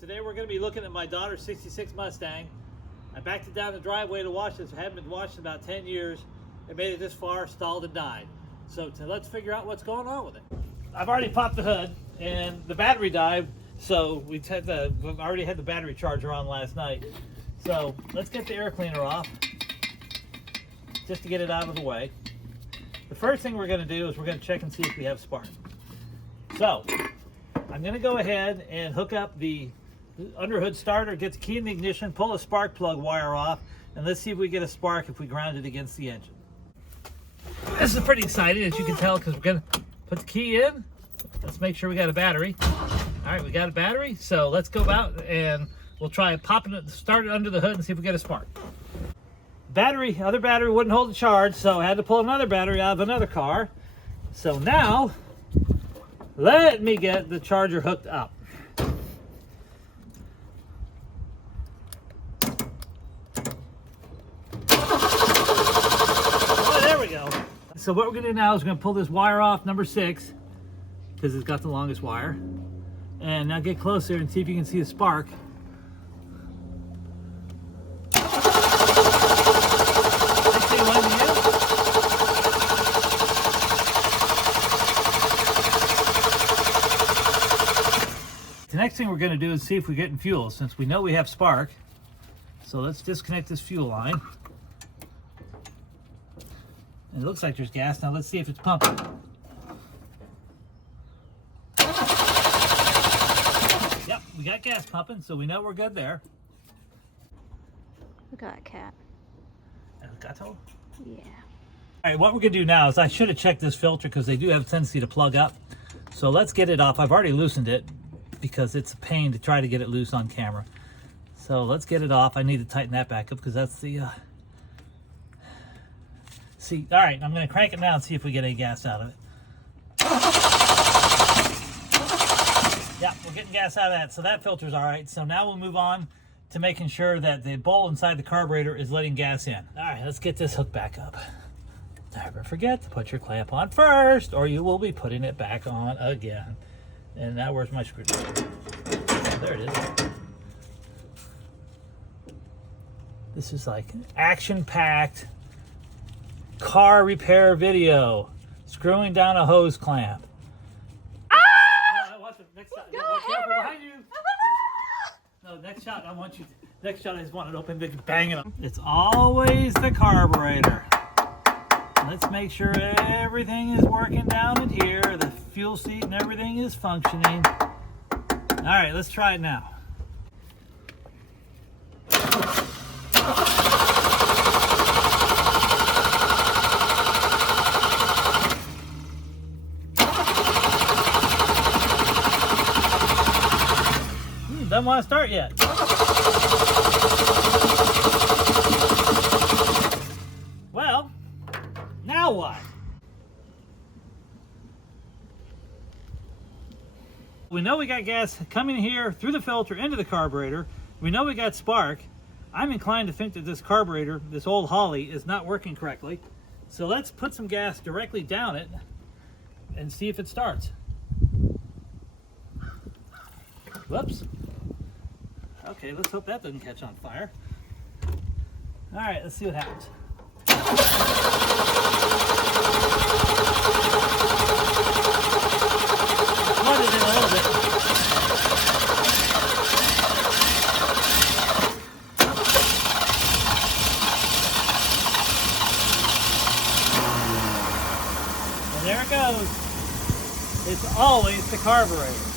Today we're going to be looking at my daughter's 66 Mustang. I backed it down the driveway to wash this. I haven't been washed in about 10 years. It made it this far, stalled and died. So let's figure out what's going on with it. I've already popped the hood and the battery died. So we've already had the battery charger on last night. So let's get the air cleaner off just to get it out of the way. The first thing we're going to do is we're going to check and see if we have spark. So I'm going to go ahead and hook up the underhood starter, get the key in the ignition, pull the spark plug wire off, and let's see if we get a spark if we ground it against the engine. This is pretty exciting, as you can tell, because we're going to put the key in. Let's make sure we got a battery. All right, we got a battery, so let's go out and we'll try popping it, start it under the hood and see if we get a spark. Other battery wouldn't hold the charge, so I had to pull another battery out of another car. So now, let me get the charger hooked up. Oh, there we go. So what we're gonna do now is we're gonna pull this wire off, number 6, because it's got the longest wire. And now get closer and see if you can see a spark. The next thing we're going to do is see if we're getting fuel, since we know we have spark. So let's disconnect this fuel line. And it looks like there's gas. Now let's see if it's pumping. Yep, we got gas pumping, so we know we're good there. We got a cat. And a gato? Yeah. All right, what we're going to do now is I should have checked this filter because they do have a tendency to plug up. So let's get it off. I've already loosened it because it's a pain to try to get it loose on camera. So let's get it off. I need to tighten that back up because that's the see. All right, I'm going to crank it now and see if we get any gas out of it. Yeah, we're getting gas out of that, so that filter's all right. So now we'll move on to making sure that the bowl inside the carburetor is letting gas in. All right, let's get this hooked back up. Never forget to put your clamp on first, or you will be putting it back on again. And now where's my screwdriver? Oh, there it is. This is like an action-packed car repair video. Screwing down a hose clamp. Ah! No, watch the next shot. No, careful behind you. No, next shot I want you. Next shot I just want it open, big bang it up. It's always the carburetor. Let's make sure everything is working down in here. The fuel seat and everything is functioning. All right, let's try it now. Doesn't want to start yet. Well, now what? We know we got gas coming here through the filter into the carburetor. We know we got spark. I'm inclined to think that this carburetor, this old Holly, is not working correctly. So let's put some gas directly down it and see if it starts. Whoops. Okay, let's hope that doesn't catch on fire. All right, let's see what happens. Flooded in a little bit. And there it goes. It's always the carburetor.